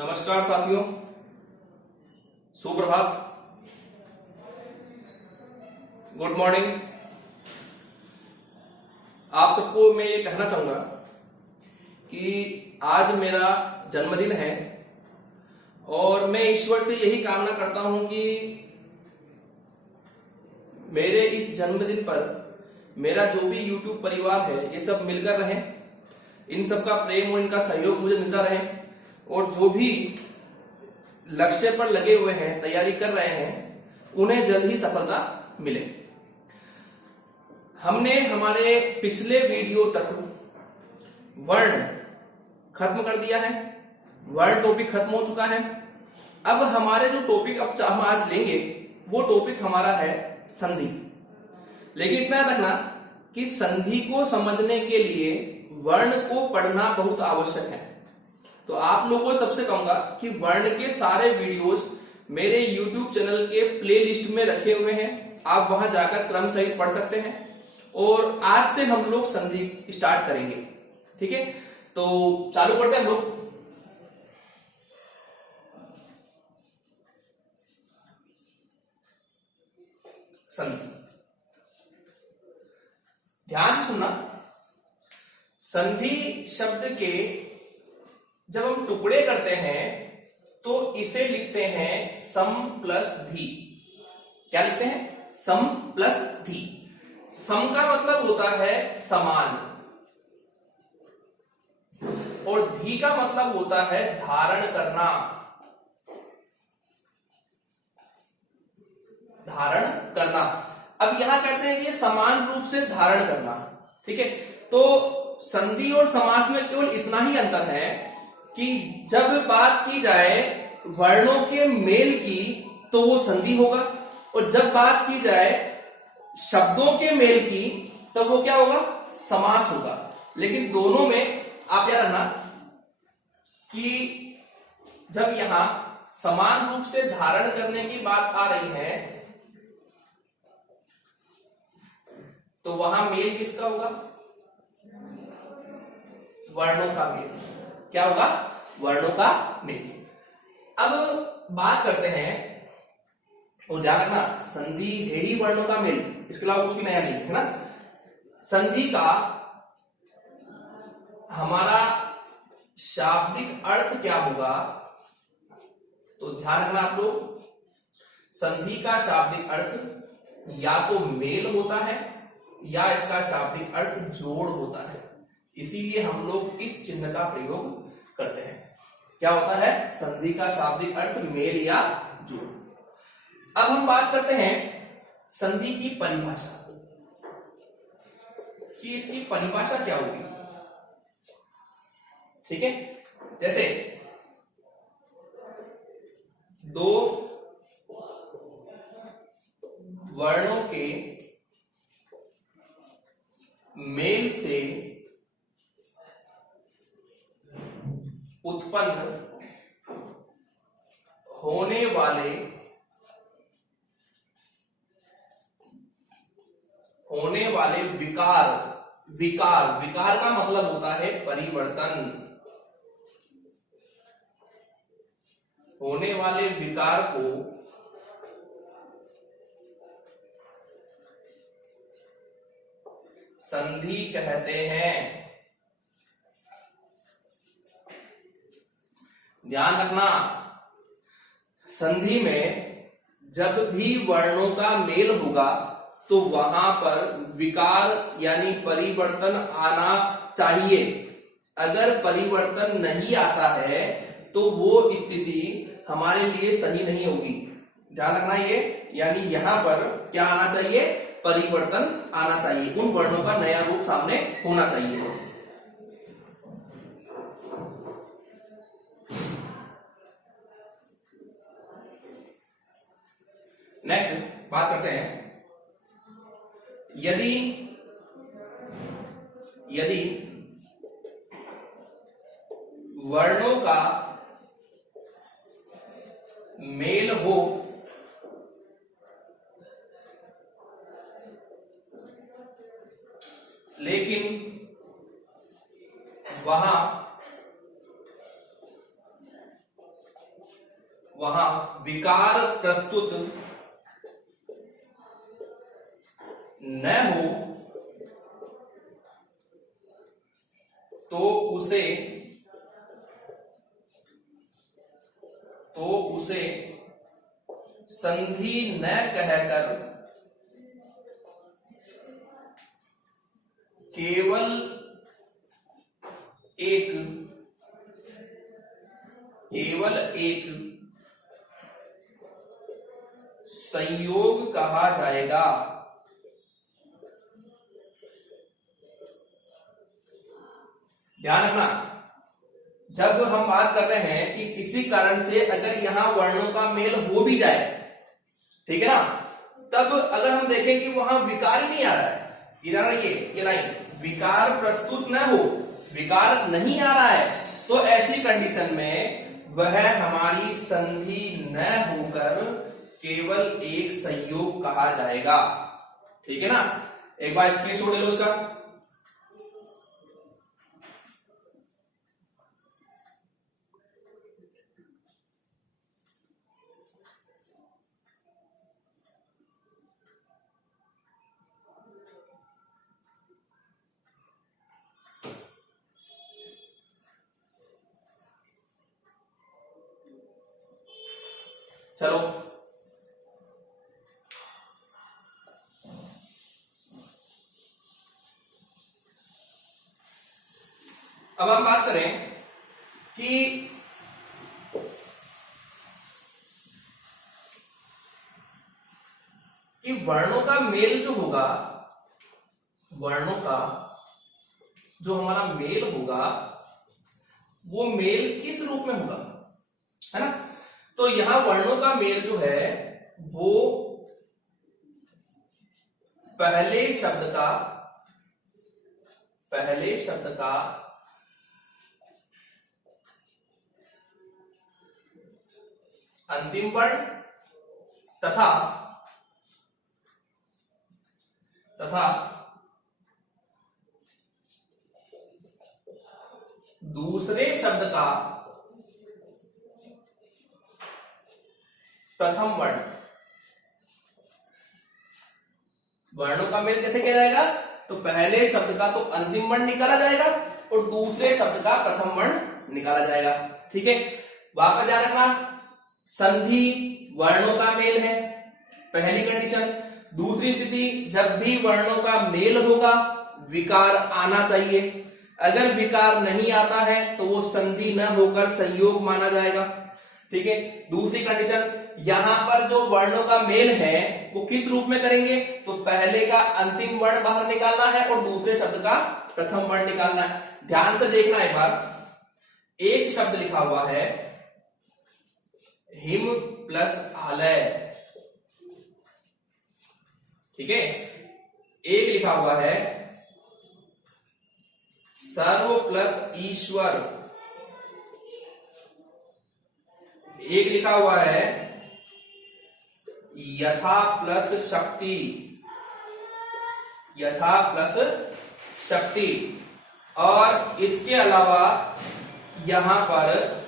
नमस्कार साथियों, सुप्रभात, गुड मॉर्निंग। आप सबको मैं ये कहना चाहूंगा कि आज मेरा जन्मदिन है और मैं ईश्वर से यही कामना करता हूं कि मेरे इस जन्मदिन पर मेरा जो भी YouTube परिवार है ये सब मिलकर रहे, इन सबका प्रेम और इनका सहयोग मुझे मिलता रहे और जो भी लक्ष्य पर लगे हुए हैं, तैयारी कर रहे हैं, उन्हें जल्द ही सफलता मिले। हमने हमारे पिछले वीडियो तक वर्ण खत्म कर दिया है, वर्ण टॉपिक खत्म हो चुका है। अब हमारे जो टॉपिक अब हम आज लेंगे वो टॉपिक हमारा है संधि। लेकिन इतना रखना कि संधि को समझने के लिए वर्ण को पढ़ना बहुत आवश्यक है। तो आप लोगों को सबसे कहूंगा कि वर्ण के सारे वीडियोस मेरे YouTube चैनल के प्लेलिस्ट में रखे हुए हैं, आप वहां जाकर क्रम सहित पढ़ सकते हैं। और आज से हम लोग संधि स्टार्ट करेंगे, ठीक है? तो चालू करते हैं हम लोग। संधि, ध्यान से सुनना। संधि शब्द के जब हम टुकड़े करते हैं तो इसे लिखते हैं सम प्लस धी। क्या लिखते हैं? सम प्लस धी। सम का मतलब होता है समान और धी का मतलब होता है धारण करना। धारण करना। अब यहां कहते हैं कि समान रूप से धारण करना, ठीक है? तो संधि और समास में केवल इतना ही अंतर है कि जब बात की जाए वर्णों के मेल की तो वो संधि होगा और जब बात की जाए शब्दों के मेल की तो वो क्या होगा? समास होगा। लेकिन दोनों में आप याद रखना कि जब यहां समान रूप से धारण करने की बात आ रही है तो वहां मेल किसका होगा? वर्णों का मेल। क्या होगा? वर्णों का मेल। अब बात करते हैं और ध्यान रखना, संधि है ही वर्णों का मेल, इसके अलावा कुछ भी नया नहीं है ना। संधि का हमारा शाब्दिक अर्थ क्या होगा? तो ध्यान रखना आप लोग, संधि का शाब्दिक अर्थ या तो मेल होता है या इसका शाब्दिक अर्थ जोड़ होता है। इसीलिए हम लोग इस चिन्ह का प्रयोग करते हैं। क्या होता है? संधि का शाब्दिक अर्थ मेल या जोड़। अब हम बात करते हैं संधि की परिभाषा कि इसकी परिभाषा क्या होगी, ठीक है? जैसे दो वर्णों के मेल से उत्पन्न होने वाले विकार का मतलब होता है परिवर्तन। होने वाले विकार को संधि कहते हैं। ध्यान रखना, संधि में जब भी वर्णों का मेल होगा तो वहां पर विकार यानी परिवर्तन आना चाहिए। अगर परिवर्तन नहीं आता है तो वो स्थिति हमारे लिए सही नहीं होगी। ध्यान रखना ये, यानी यहां पर क्या आना चाहिए? परिवर्तन आना चाहिए, उन वर्णों का नया रूप सामने होना चाहिए। नेक्स्ट बात करते हैं, यदि वर्णों का मेल हो लेकिन वहां वहां विकार प्रस्तुत न हो तो उसे संधि न कहकर केवल एक संयोग कहा जाएगा। ध्यान रखना, जब हम बात कर रहे हैं कि किसी कारण से अगर यहां वर्णों का मेल हो भी जाए, ठीक है ना, तब अगर हम देखें कि वहां विकार ही नहीं आ रहा है, इधर ये लाइन विकार प्रस्तुत न हो, विकार नहीं आ रहा है, तो ऐसी कंडीशन में वह हमारी संधि न होकर केवल एक संयोग कहा जाएगा। ठीक है ना, एक बार स्क्रीनशॉट ले लो उसका। चलो अब हम बात करें कि वर्णों का मेल जो होगा, वर्णों का जो हमारा मेल होगा वो मेल किस रूप में होगा, है ना। तो यहां वर्णों का मेल जो है वो पहले शब्द का अंतिम वर्ण तथा दूसरे शब्द का प्रथम वर्ण। वर्णों का मेल कैसे किया जाएगा, तो पहले शब्द का तो अंतिम वर्ण निकाला जाएगा और दूसरे शब्द का प्रथम वर्ण निकाला जाएगा। ठीक है, वापस ध्यान रखना, संधि वर्णों का मेल है पहली कंडीशन। दूसरी स्थिति, जब भी वर्णों का मेल होगा विकार आना चाहिए, अगर विकार नहीं आता है तो वो संधि न होकर संयोग माना जाएगा। ठीक है, दूसरी कंडीशन, यहां पर जो वर्णों का मेल है वो किस रूप में करेंगे, तो पहले का अंतिम वर्ण बाहर निकालना है और दूसरे शब्द का प्रथम वर्ण निकालना है। ध्यान से देखना, एक बार एक शब्द लिखा हुआ है हिम प्लस आलय, ठीक है, एक लिखा हुआ है सर्व प्लस ईश्वर, एक लिखा हुआ है यथा प्लस शक्ति, यथा प्लस शक्ति, और इसके अलावा यहां पर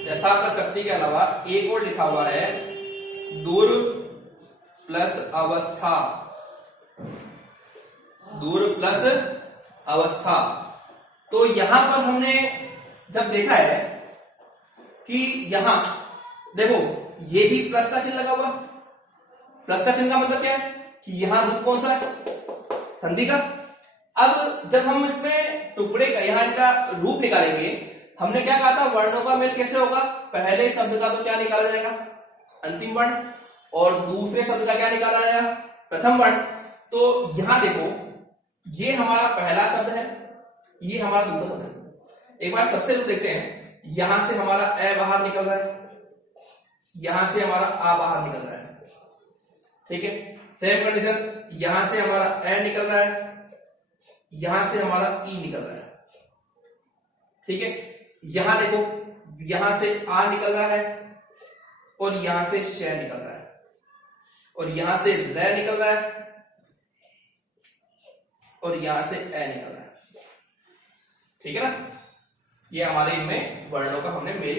यथा प्लस शक्ति के अलावा एक और लिखा हुआ है दूर प्लस अवस्था, दूर प्लस अवस्था। तो यहां पर हमने जब देखा है कि यहां देखो ये भी प्लस का चिन्ह लगा हुआ, प्लस का चिन्ह का मतलब क्या है कि यहां रूप कौन सा है, संधि का। अब जब हम इसमें टुकड़े का यहां इनका रूप निकालेंगे, हमने क्या कहा था, वर्णों का मेल कैसे होगा, पहले शब्द का तो क्या निकाला जाएगा, अंतिम वर्ण, और दूसरे शब्द का क्या निकाला जाएगा, प्रथम वर्ण। तो यहां देखो ये हमारा पहला शब्द है, ये हमारा दूसरा शब्द है। एक बार सबसे जो देखते हैं, यहां से हमारा ए बाहर निकल रहा है, यहां से हमारा आ बाहर निकल रहा है। ठीक है, सेम कंडीशन, यहां से हमारा ए निकल रहा है, यहां से हमारा ई निकल रहा है। ठीक है, यहां देखो यहां से आ निकल रहा है और यहां से श निकल रहा है, और यहां से र निकल रहा है और यहां से ए निकल रहा है। ठीक है ना, ये हमारे इनमें वर्णों का हमने मेल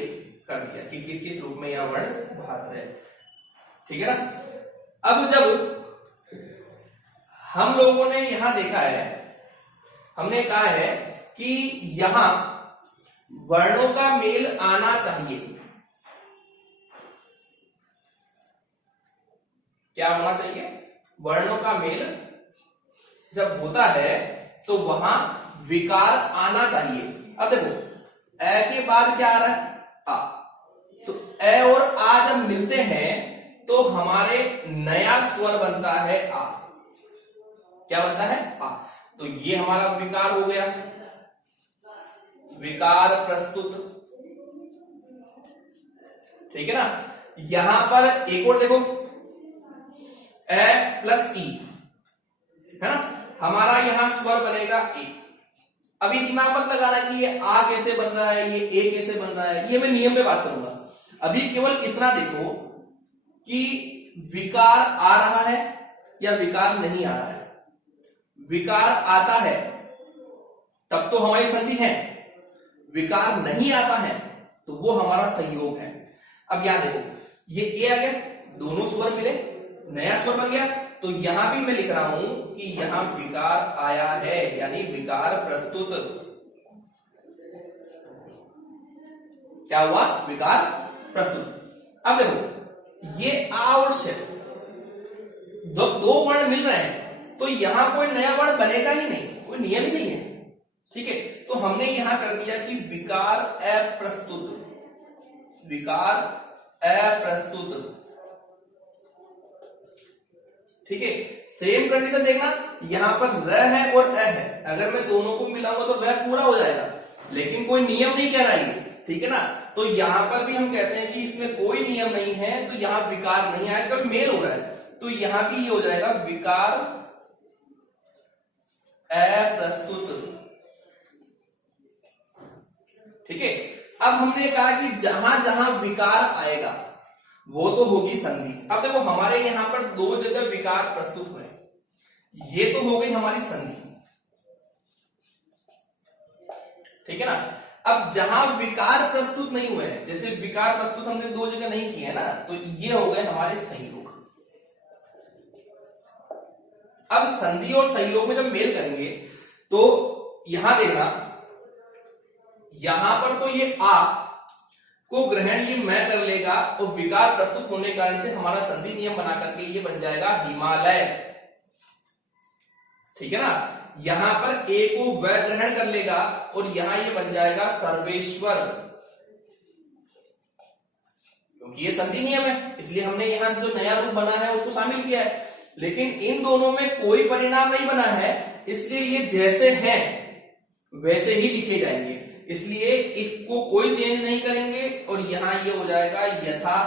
कर दिया कि किस किस रूप में यह वर्ण बाहर रहे, ठीक है ना। अब जब हम लोगों ने यहां देखा है, हमने कहा है कि यहां वर्णों का मेल आना चाहिए, क्या होना चाहिए, वर्णों का मेल जब होता है तो वहां विकार आना चाहिए। अब देखो ए के बाद क्या आ रहा है, आ, तो ए और आ जब मिलते हैं तो हमारे नया स्वर बनता है आ, क्या बनता है, आ। तो ये हमारा विकार हो गया, विकार प्रस्तुत, ठीक है ना। यहां पर एक और देखो, ए प्लस ई, है ना, हमारा यहां स्वर बनेगा ए। अभी दिमाग मत लगाना कि ये आ कैसे बन रहा है, ये ए कैसे बन रहा है, ये मैं नियम में बात करूंगा। अभी केवल इतना देखो कि विकार आ रहा है या विकार नहीं आ रहा है। विकार आता है तब तो हमारी संधि है, विकार नहीं आता है तो वो हमारा संयोग है। अब यहां देखो ये ए आ गया, दोनों स्वर मिले, नया स्वर बन गया, तो यहां भी मैं लिख रहा हूं कि यहां विकार आया है, यानी विकार प्रस्तुत, क्या हुआ, विकार प्रस्तुत। अब देखो ये आ और श, दो वर्ण मिल रहे हैं तो यहां कोई नया वर्ण बनेगा ही नहीं, कोई नियम ही नहीं है, ठीक है। तो हमने यहां कर दिया कि विकार अप्रस्तुत, विकार अप्रस्तुत, ठीक है। सेम कंडीशन देखना, यहां पर र है और अ है, अगर मैं दोनों को मिलाऊंगा तो र पूरा हो जाएगा, लेकिन कोई नियम नहीं कह रहा है, ठीक है ना। तो यहां पर भी हम कहते हैं कि इसमें कोई नियम नहीं है, तो यहां विकार नहीं आएगा, मेल हो रहा है, तो यहां भी ये हो जाएगा विकार अप्रस्तुत, ठीक है। अब हमने कहा कि जहां जहां विकार आएगा वो तो होगी संधि। अब देखो हमारे यहां पर दो जगह विकार प्रस्तुत हुए, ये तो हो गई हमारी संधि, ठीक है ना। अब जहां विकार प्रस्तुत नहीं हुए हैं, जैसे विकार प्रस्तुत हमने दो जगह नहीं किए ना, तो ये हो गए हमारे संयोग। अब संधि और संयोग में जब मेल करेंगे तो यहां देखना, यहां पर तो ये आ को ग्रहण ये मैं कर लेगा और विकार प्रस्तुत होने के कारण से हमारा संधि नियम बना करके ये बन जाएगा हिमालय, ठीक है ना। यहां पर ए को वह ग्रहण कर लेगा और यहां ये बन जाएगा सर्वेश्वर, क्योंकि ये संधि नियम है, इसलिए हमने यहां जो नया रूप बना है उसको शामिल किया है। लेकिन इन दोनों में कोई परिणाम नहीं बना है, इसलिए ये जैसे हैं वैसे ही लिखे जाएंगे, इसलिए इसको कोई चेंज नहीं करेंगे। और यहां ये हो जाएगा यथा,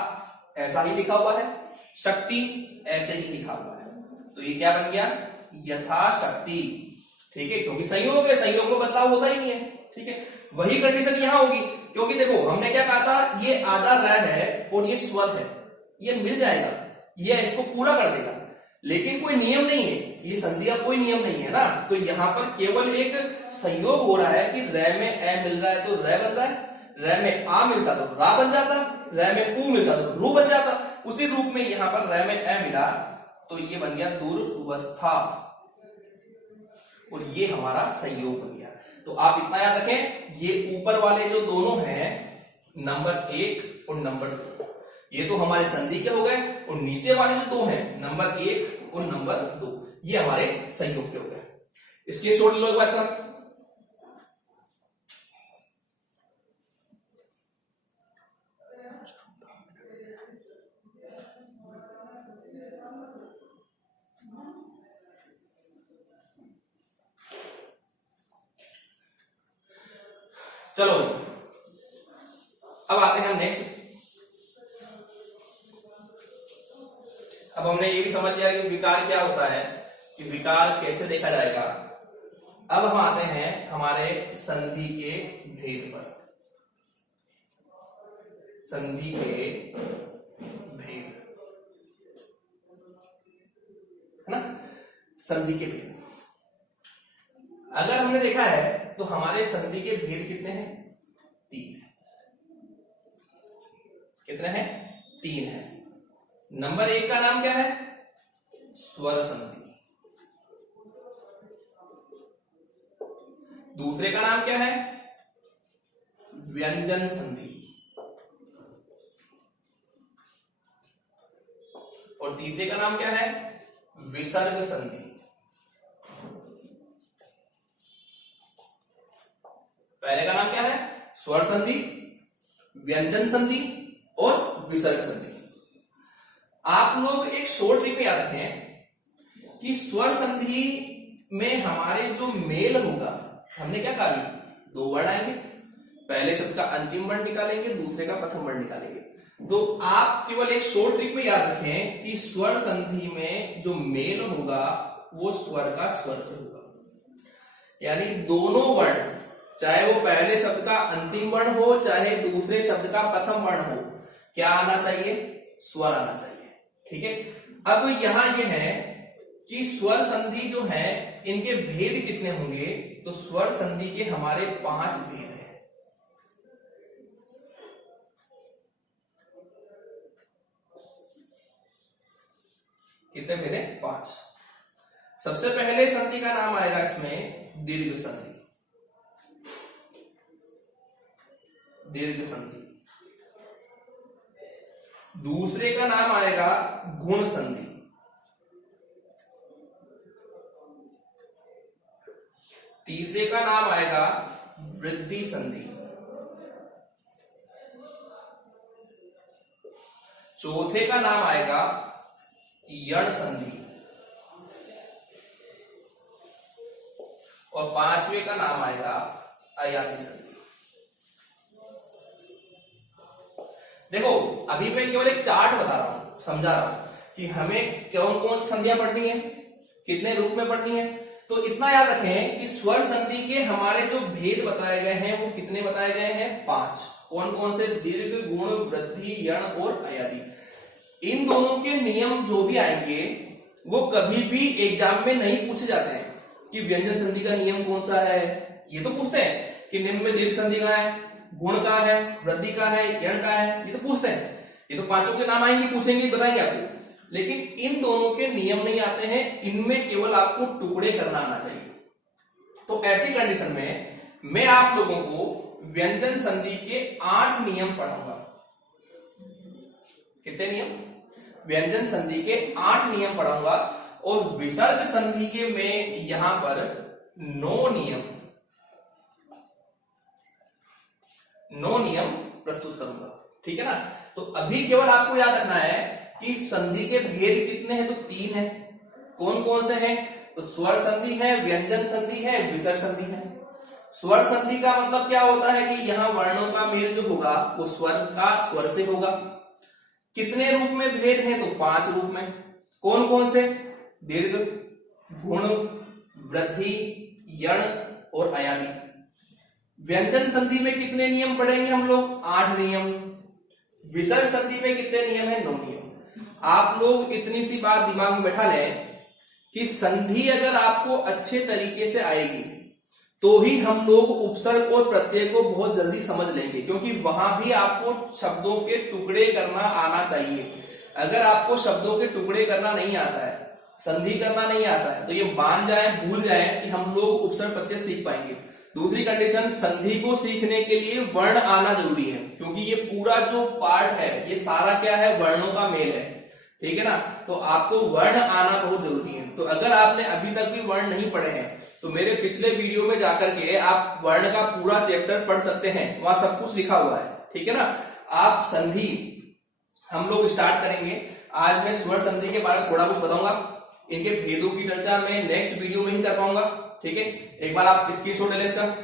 ऐसा ही लिखा हुआ है, शक्ति ऐसे ही लिखा हुआ है, तो ये क्या बन गया, यथाशक्ति, ठीक है। क्योंकि संयोग है, संयोग में बदलाव होता ही नहीं है, ठीक है। वही कंडीशन यहां होगी, क्योंकि देखो हमने क्या कहा था, ये आधा र है और ये स्वर है, ये मिल जाएगा, ये इसको पूरा कर देगा, लेकिन कोई नियम नहीं है, ये संधि का कोई नियम नहीं है ना। तो यहां पर केवल एक संयोग हो रहा है कि र में ए मिल रहा है तो र बन रहा है, र में आ मिलता तो रा बन जाता, र में ऊ मिलता तो रू बन जाता, उसी रूप में यहां पर र में ए मिला तो ये बन गया दुर्वस्था, और ये हमारा संयोग बन गया। तो आप इतना याद रखें, ये ऊपर वाले जो दोनों हैं नंबर 1 और नंबर 2, ये तो हमारे संधि के हो गए, और नीचे वाले जो दो हैं नंबर 1 और नंबर 2, ये हमारे संयोग के हो गए। स्क्रीनशॉट लो एक बार का। चलो अब आते हैं हम नेक्स्ट। अब हमने ये भी समझ लिया कि विकार क्या होता है, कि विकार कैसे देखा जाएगा। अब हम आते हैं हमारे संधि के भेद पर। संधि के भेद, है ना, संधि के भेद। अगर हमने देखा है तो हमारे संधि के भेद कितने हैं, 3 है। कितने हैं? 3 है। नंबर 1 का नाम क्या है? स्वर संधि। दूसरे का नाम क्या है? व्यंजन संधि। और तीसरे का नाम क्या है? विसर्ग संधि। पहले का नाम क्या है? स्वर संधि, व्यंजन संधि और विसर्ग संधि। आप लोग एक शॉर्ट ट्रिक में याद रखें कि स्वर संधि में हमारे जो मेल होगा, हमने क्या कहा? 2 वर्ड आएंगे, पहले शब्द का अंतिम वर्ण निकालेंगे, दूसरे का प्रथम वर्ण निकालेंगे। तो आप केवल एक शॉर्ट ट्रिक में याद रखें कि स्वर संधि में जो मेल होगा वो स्वर का स्वर से होगा, यानी दोनों वर्ण, चाहे वो पहले शब्द का अंतिम वर्ण हो चाहे दूसरे शब्द का प्रथम वर्ण हो, क्या आना चाहिए? स्वर आना चाहिए। ठीक है। अब यहां यह है कि स्वर संधि जो है इनके भेद कितने होंगे? तो स्वर संधि के हमारे 5 भेद हैं। कितने भेद हैं? 5। सबसे पहले संधि का नाम आएगा इसमें दीर्घ संधि। दीर्घ संधि। दूसरे का नाम आएगा गुण संधि। तीसरे का नाम आएगा वृद्धि संधि। चौथे का नाम आएगा यण संधि। और 5वें का नाम आएगा अयादी संधि। देखो अभी मैं केवल एक चार्ट बता रहा हूं, समझा रहा हूं कि हमें कौन कौन सी संधियां पढ़नी है, कितने रूप में पढ़नी है। तो इतना याद रखें कि स्वर संधि के हमारे जो भेद बताए गए हैं वो कितने बताए गए हैं? 5। कौन कौन से? दीर्घ, गुण, वृद्धि, यण और अयादी। इन दोनों के नियम जो भी आएंगे वो कभी भी एग्जाम में नहीं पूछे जाते हैं कि व्यंजन संधि का नियम कौन सा है। ये तो पूछते हैं कि निम्न में दीर्घ संधि का है, गुण का है, वृद्धि का है, यण का है, ये तो पूछते हैं। ये तो 5 के नाम आएंगे, पूछेंगे, बताएंगे आपको। लेकिन इन दोनों के नियम नहीं आते हैं, इनमें केवल आपको टुकड़े करना आना चाहिए। तो ऐसी कंडीशन में मैं आप लोगों को व्यंजन संधि के 8 नियम पढ़ाऊंगा। कितने नियम? व्यंजन संधि के 8 नियम पढ़ाऊंगा। और विसर्ग संधि के मैं यहां पर 9 नियम प्रस्तुत करूंगा। ठीक है ना। तो अभी केवल आपको याद रखना है कि संधि के भेद कितने हैं? तो 3 है। कौन कौन से हैं? तो स्वर संधि है, व्यंजन संधि है, विसर्ग संधि है। स्वर संधि का मतलब क्या होता है कि यहां वर्णों का मेल जो होगा वो स्वर का स्वर से होगा। कितने रूप में भेद हैं? तो 5 रूप में। कौन कौन से? दीर्घ, गुण, वृद्धि, यण और अयादी। व्यंजन संधि में कितने नियम पढ़ेंगे हम लोग? 8 नियम। विसर्ग संधि में कितने नियम है? 9 नियम। आप लोग इतनी सी बात दिमाग में बैठा लें कि संधि अगर आपको अच्छे तरीके से आएगी तो ही हम लोग उपसर्ग और प्रत्यय को बहुत जल्दी समझ लेंगे, क्योंकि वहां भी आपको शब्दों के टुकड़े करना आना चाहिए। अगर आपको शब्दों के टुकड़े करना नहीं आता है, संधि करना नहीं आता है, तो ये मान जाए, भूल जाए कि हम लोग उपसर्ग प्रत्यय सीख पाएंगे। दूसरी कंडीशन, संधि को सीखने के लिए वर्ण आना जरूरी है, क्योंकि ये पूरा जो पार्ट है ये सारा क्या है? वर्णों का मेल है। ठीक है ना। तो आपको वर्ण आना बहुत जरूरी है। तो अगर आपने अभी तक भी वर्ण नहीं पढ़े हैं तो मेरे पिछले वीडियो में जाकर के आप वर्ण का पूरा चैप्टर पढ़ सकते हैं, वहां सब कुछ लिखा हुआ है। ठीक है ना। आप संधि हम लोग स्टार्ट करेंगे। आज मैं स्वर संधि के बारे में थोड़ा कुछ बताऊंगा। इनके भेदों की चर्चा मैं नेक्स्ट वीडियो में ही कर पाऊंगा। ठीक है। एक बार आप स्क्रीनशॉट ले लें इसका।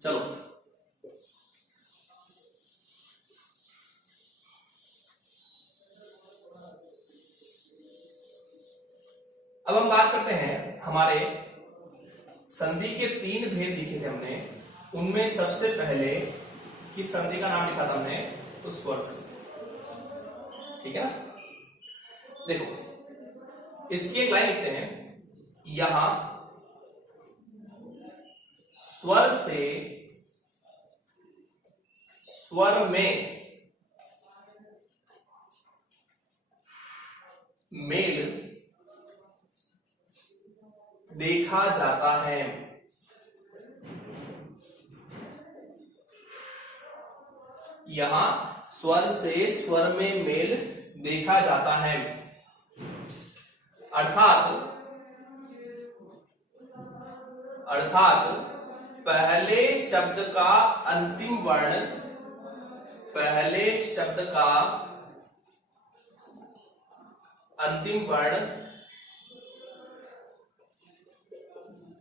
चलो अब हम बात करते हैं हमारे संधि के 3 भेद लिखे थे हमने, उनमें सबसे पहले की संधि का नाम लिखा था हमने तो स्वर संधि। ठीक है ना। देखो इसकी एक लाइन लिखते हैं, यहां स्वर से स्वर में मेल देखा जाता है। यहां स्वर से स्वर में मेल देखा जाता है, अर्थात पहले शब्द का अंतिम वर्ण, पहले शब्द का अंतिम वर्ण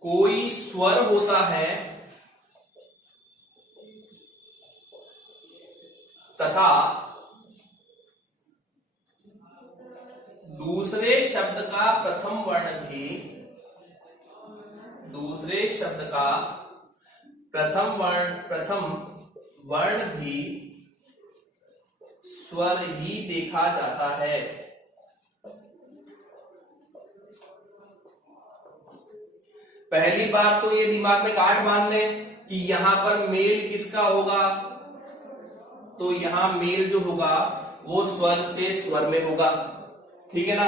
कोई स्वर होता है तथा दूसरे शब्द का प्रथम वर्ण भी, दूसरे शब्द का प्रथम वर्ण भी स्वर ही देखा जाता है। पहली बात तो ये दिमाग में गांठ बांध लें कि यहां पर मेल किसका होगा, तो यहां मेल जो होगा वो स्वर से स्वर में होगा। ठीक है ना।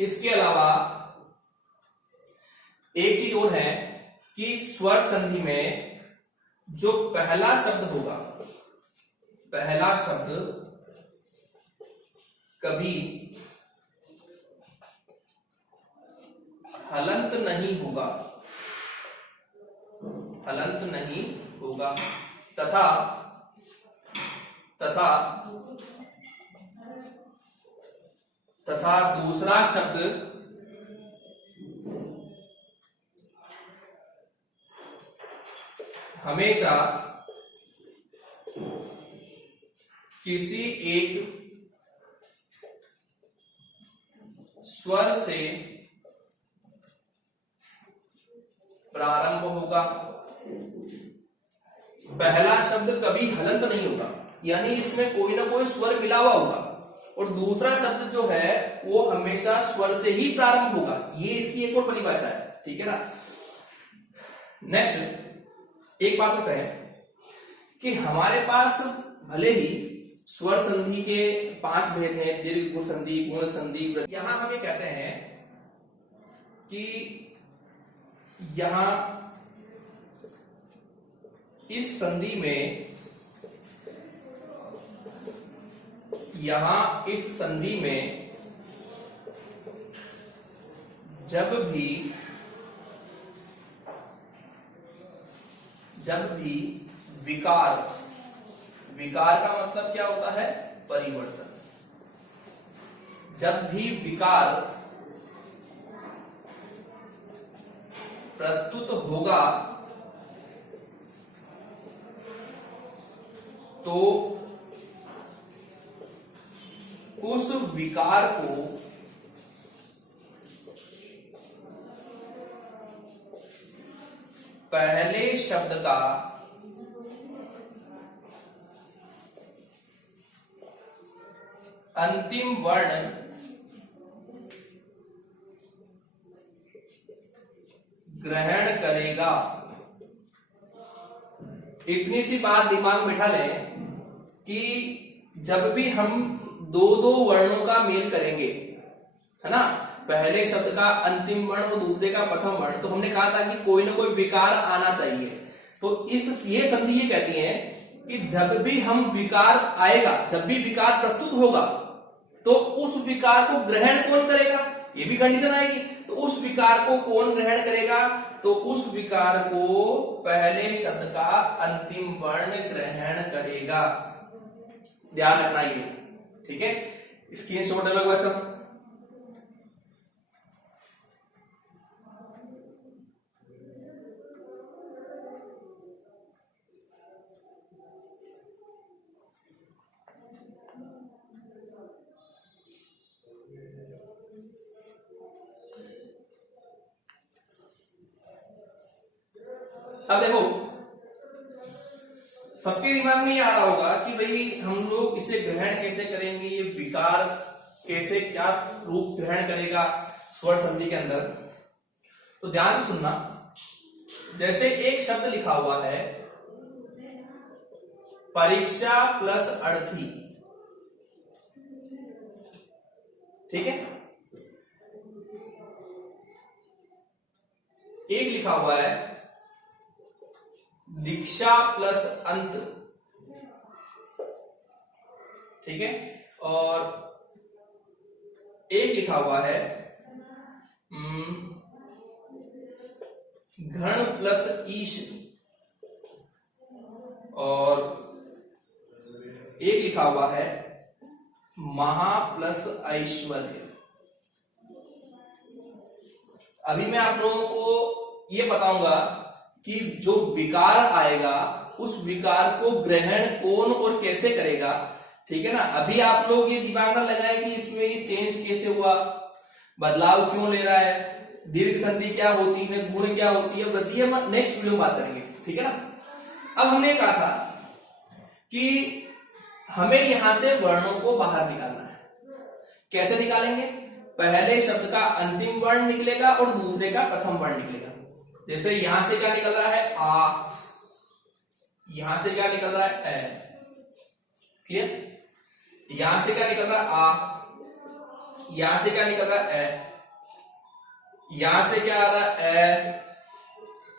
इसके अलावा एक चीज और है कि स्वर संधि में जो पहला शब्द होगा, पहला शब्द कभी हलंत नहीं होगा, हलंत नहीं होगा, तथा तथा तथा दूसरा शब्द हमेशा किसी एक स्वर से प्रारंभ होगा। पहला शब्द कभी हलंत नहीं होगा, यानी इसमें कोई ना कोई स्वर मिला हुआ होगा, और दूसरा शब्द जो है वो हमेशा स्वर से ही प्रारंभ होगा। ये इसकी एक और परिभाषा है। ठीक है ना। नेक्स्ट एक बात होता है कि हमारे पास भले ही स्वर संधि के 5 भेद हैं, दीर्घ गुण संधि, गुण संधि। यहां हम ये कहते हैं कि यहां इस संधि में, यहां इस संधि में जब भी विकार, विकार का मतलब क्या होता है, परिवर्तन। जब भी विकार प्रस्तुत होगा तो उस विकार को पहले शब्द का अंतिम वर्ण ग्रहण करेगा। इतनी सी बात दिमाग में बिठा लें कि जब भी हम दो दो वर्णों का मेल करेंगे, है ना, पहले शब्द का अंतिम वर्ण और दूसरे का प्रथम वर्ण, तो हमने कहा था कि कोई ना कोई विकार आना चाहिए। तो ये संधि ये कहती है कि जब भी हम विकार आएगा, जब भी विकार प्रस्तुत होगा तो उस विकार को ग्रहण कौन करेगा, ये भी कंडीशन आएगी। तो उस विकार को कौन ग्रहण करेगा, तो उस विकार को पहले शब्द का अंतिम वर्ण ग्रहण करेगा। ध्यान रखना ये। ठीक है, स्क्रीनशॉट ले लो बैठो। अब देखो सबके दिमाग में ये आ रहा होगा कि भाई हम लोग इसे ग्रहण कैसे करेंगे, ये विकार कैसे क्या रूप ग्रहण करेगा स्वर संधि के अंदर। तो ध्यान से सुनना, जैसे एक शब्द लिखा हुआ है परीक्षा प्लस अर्थी, ठीक है। एक लिखा हुआ है दीक्षा प्लस अंत, ठीक है। और एक लिखा हुआ है घण प्लस ईश, और एक लिखा हुआ है महा प्लस ऐश्वर्य। अभी मैं आप लोगों को ये बताऊंगा कि जो विकार आएगा उस विकार को ग्रहण कौन और कैसे करेगा, ठीक है ना। अभी आप लोग ये दिमाग ना लगाए कि इसमें ये चेंज कैसे हुआ, बदलाव क्यों ले रहा है, दीर्घ संधि क्या होती है, गुण क्या होती है, वृद्धि, हम नेक्स्ट वीडियो में बात करेंगे, ठीक है ना। अब हमने कहा था कि हमें यहां से वर्णों को बाहर निकालना है। कैसे निकालेंगे? पहले शब्द का अंतिम वर्ण निकलेगा और दूसरे का प्रथम वर्ण निकलेगा। जैसे यहां से क्या निकल रहा है आ, यहां से क्या निकल रहा है ए, क्लियर। यहां से क्या निकल रहा है आ, यहां से क्या निकल रहा है ए, यहां से क्या आ रहा है ए,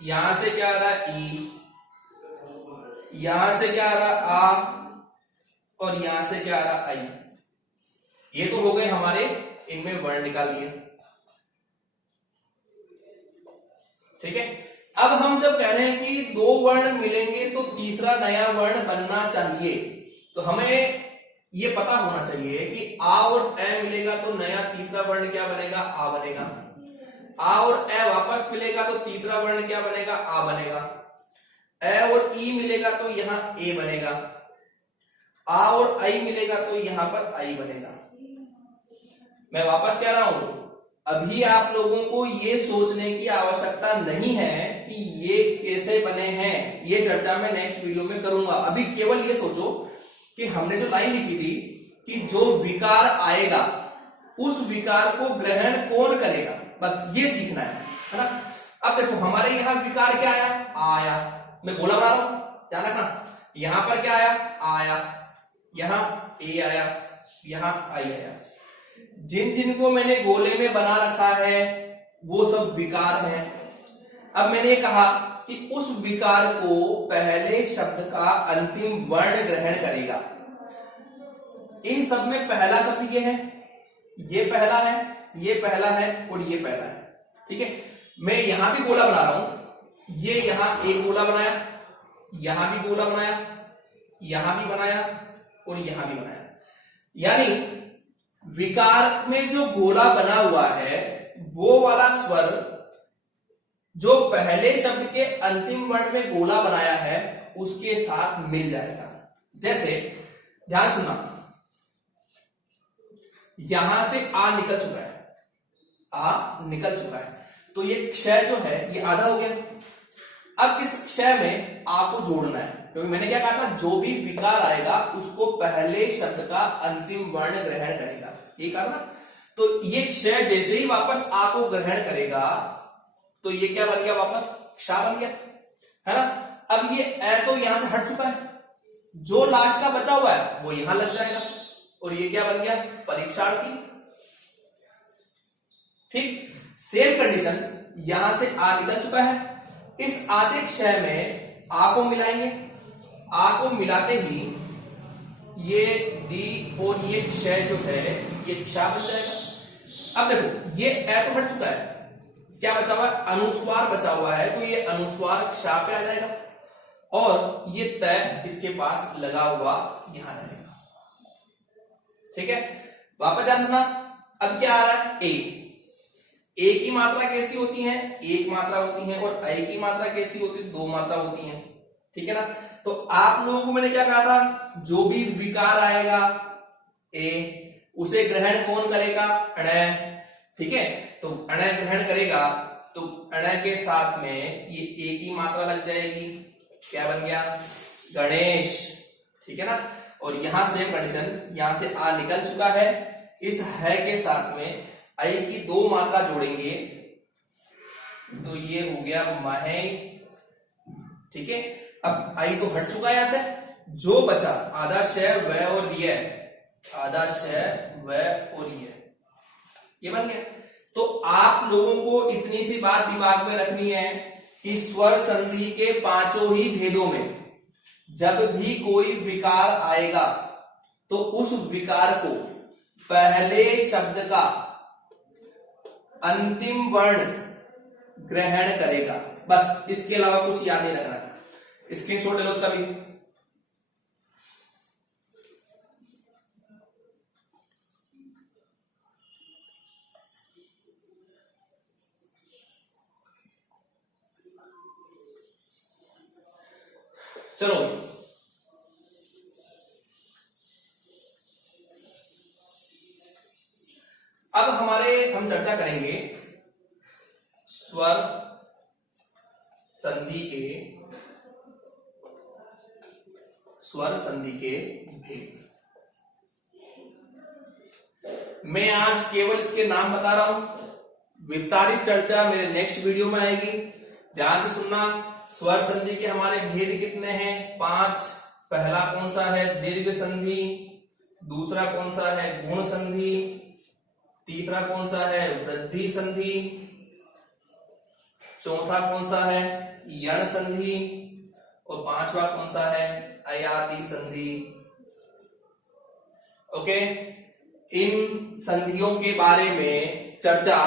यहां से क्या आ रहा है ई, यहां से क्या आ रहा है आ, और यहां से क्या आ रहा है आई। ये तो हो गए हमारे, इनमें वर्ण निकाल दिए, ठीक है। अब हम जब कह रहे हैं कि दो वर्ण मिलेंगे तो तीसरा नया वर्ण बनना चाहिए, तो हमें ये पता होना चाहिए कि आ और ए मिलेगा तो नया तीसरा वर्ण क्या बनेगा, आ बनेगा। आ और ए वापस मिलेगा तो तीसरा वर्ण क्या बनेगा, आ बनेगा। ए और ई मिलेगा तो यहां ए बनेगा। आ और आई मिलेगा तो यहां पर आई बनेगा। मैं वापस कह रहा हूं, अभी आप लोगों को ये सोचने की आवश्यकता नहीं है कि ये कैसे बने हैं, ये चर्चा मैं नेक्स्ट वीडियो में करूंगा। अभी केवल ये सोचो कि हमने जो लाइन लिखी थी कि जो विकार आएगा उस विकार को ग्रहण कौन करेगा, बस ये सीखना है ना। अब देखो हमारे यहां विकार क्या आया, आया। मैं गोला बना रहा हूं, ध्यान रखना। यहां पर क्या आया, आया। यहां ए आया, यहां आई आया। जिन जिनको मैंने गोले में बना रखा है वो सब विकार हैं। अब मैंने कहा कि उस विकार को पहले शब्द का अंतिम वर्ण ग्रहण करेगा। इन सब में पहला शब्द ये है, ये पहला है, ये पहला है और ये पहला है, ठीक है। मैं यहां भी गोला बना रहा हूं, ये यहां एक गोला बनाया, यहां भी गोला बनाया, यहां भी बनाया और यहां भी बनाया। यानी विकार में जो गोला बना हुआ है वो वाला स्वर जो पहले शब्द के अंतिम वर्ण में गोला बनाया है उसके साथ मिल जाएगा। जैसे ध्यान सुनना, यहां से आ निकल चुका है, आ निकल चुका है, तो ये क्षय जो है ये आधा हो गया। अब इस क्षय में आ को जोड़ना है, क्योंकि मैंने क्या कहा था, जो भी विकार आएगा उसको पहले शब्द का अंतिम वर्ण ग्रहण करेगा, ये कहा ना। तो ये क्षय जैसे ही वापस आ को ग्रहण करेगा तो ये क्या बन गया, वापस क्षा बन गया, है ना। अब ये ए तो यहां से हट चुका है, जो लास्ट का बचा हुआ है वो यहां लग जाएगा और ये क्या बन गया, परीक्षार्थी। ठीक सेम कंडीशन, यहां से आ निकल चुका है, इस आधे क्षय में आ को मिलाएंगे, आ को मिलाते ही ये दी और ये क्षय जो है ये क्षा बन जाएगा। अब देखो ये ए तो हट चुका है, क्या बचा हुआ है, अनुस्वार बचा हुआ है, तो ये अनुस्वार क्षा पे आ जाएगा और ये तय इसके पास लगा हुआ यहां रहेगा, ठीक है। वापस ध्यान रखना, अब क्या आ रहा है, ए की मात्रा कैसी होती है, एक मात्रा होती है, और आई की मात्रा कैसी होती है, दो मात्रा होती है, ठीक है ना। तो आप लोगों को मैंने क्या कहा था, जो भी विकार आएगा ए उसे ग्रहण कौन करेगा, अणय, ठीक है। तो अणय ग्रहण करेगा तो अण के साथ में ये एक ही मात्रा लग जाएगी, क्या बन गया, गणेश, ठीक है ना। और यहां सेम कंडीशन, यहां से आ निकल चुका है, इस है के साथ में आई की 2 मात्रा जोड़ेंगे तो ये हो गया महे, ठीक है। अब आई तो हट चुका है यहां से, जो बचा आधा श व और य, आधा श व और ये बन गया। तो आप लोगों को इतनी सी बात दिमाग में रखनी है कि स्वर संधि के 5 ही भेदों में जब भी कोई विकार आएगा तो उस विकार को पहले शब्द का अंतिम वर्ण ग्रहण करेगा, बस, इसके अलावा कुछ याद नहीं रखना। स्क्रीनशॉट ले लो उसका भी। चलो अब हम चर्चा करेंगे स्वर संधि के भेद। मैं आज केवल इसके नाम बता रहा हूं, विस्तारित चर्चा मेरे नेक्स्ट वीडियो में आएगी। ध्यान से सुनना। स्वर संधि के हमारे भेद कितने हैं? 5। पहला कौन सा है? दीर्घ संधि। दूसरा कौन सा है? गुण संधि। तीसरा कौन सा है? वृद्धि संधि। चौथा कौन सा है? यण संधि। और 5वां कौन सा है? अयादि संधि। ओके, इन संधियों के बारे में चर्चा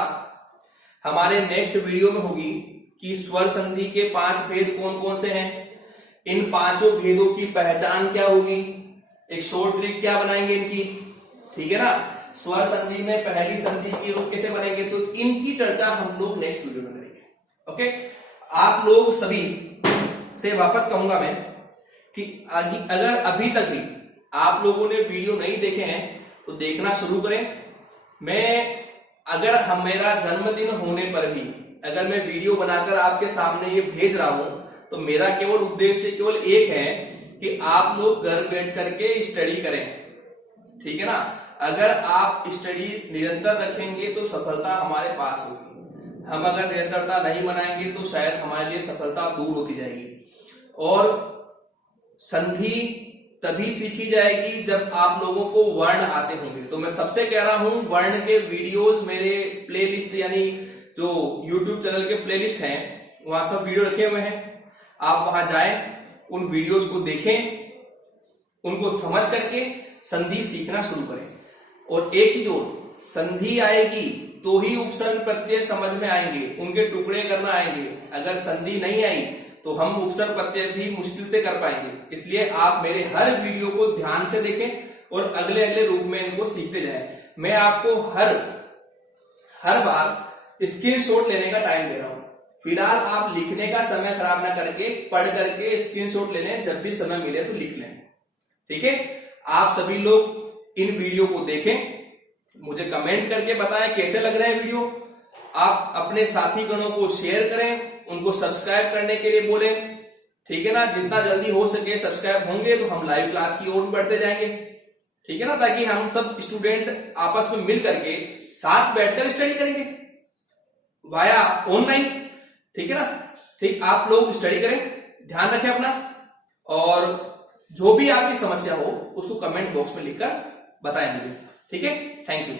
हमारे नेक्स्ट वीडियो में होगी कि स्वर संधि के 5 भेद कौन कौन से हैं, इन 5 भेदों की पहचान क्या होगी, एक शॉर्ट ट्रिक क्या बनाएंगे इनकी, ठीक है ना। स्वर संधि में पहली संधि की रूप कैसे बनेंगे, तो इनकी चर्चा हम लोग नेक्स्ट वीडियो में करेंगे। ओके, आप लोग सभी से वापस कहूंगा मैं कि अगर अभी तक भी आप लोगों ने वीडियो नहीं देखे हैं तो देखना शुरू करें। मेरा जन्मदिन होने पर भी अगर मैं वीडियो बनाकर आपके सामने ये भेज रहा हूं तो मेरा केवल उद्देश्य केवल एक है कि आप लोग घर बैठ करके स्टडी करें, ठीक है ना। अगर आप स्टडी निरंतर रखेंगे तो सफलता हमारे पास होगी। हम अगर निरंतरता नहीं बनाएंगे तो शायद हमारे लिए सफलता दूर होती जाएगी। और संधि तभी सीखी जाएगी जब आप लोगों को वर्ण आते होंगे। तो मैं सबसे कह रहा हूं, वर्ण के वीडियोस मेरे प्लेलिस्ट यानी जो YouTube चैनल के प्लेलिस्ट हैं वहां सब वीडियो रखे हुए हैं, आप वहां जाएं, उन वीडियोस को देखें, उनको समझ करके संधि सीखना शुरू करें। और एक चीज और, संधि आएगी तो ही उपसर्ग प्रत्यय समझ में आएंगे, उनके टुकड़े करना आएंगे। अगर संधि नहीं आई तो हम उपसर्ग प्रत्यय भी मुश्किल से कर पाएंगे। इसलिए आप मेरे हर वीडियो को ध्यान से देखें और अगले अगले रूप में इनको सीखते जाएं। मैं आपको हर बार स्क्रीनशॉट लेने का टाइम दे रहा हूं। फिलहाल आप लिखने का समय खराब ना करके पढ़ करके स्क्रीनशॉट ले लें, जब भी समय मिले तो लिख लें, ठीक है। आप सभी लोग इन वीडियो को देखें, मुझे कमेंट करके बताएं कैसे लग रहे हैं वीडियो। आप अपने साथी गणों को शेयर करें, उनको सब्सक्राइब करने के लिए बोलें, ठीक है ना। जितना जल्दी हो सके सब्सक्राइब होंगे तो हम लाइव क्लास की ओर बढ़ते जाएंगे, ठीक है ना, ताकि हम सब स्टूडेंट आपस में मिल करके साथ बैठकर स्टडी करेंगे वाया ऑनलाइन, ठीक है ना। ठीक, आप लोग स्टडी करें, ध्यान रखें अपना, और जो भी आपकी समस्या हो उसको कमेंट बॉक्स में लिखकर बताएं मुझे, ठीक है। Thank you.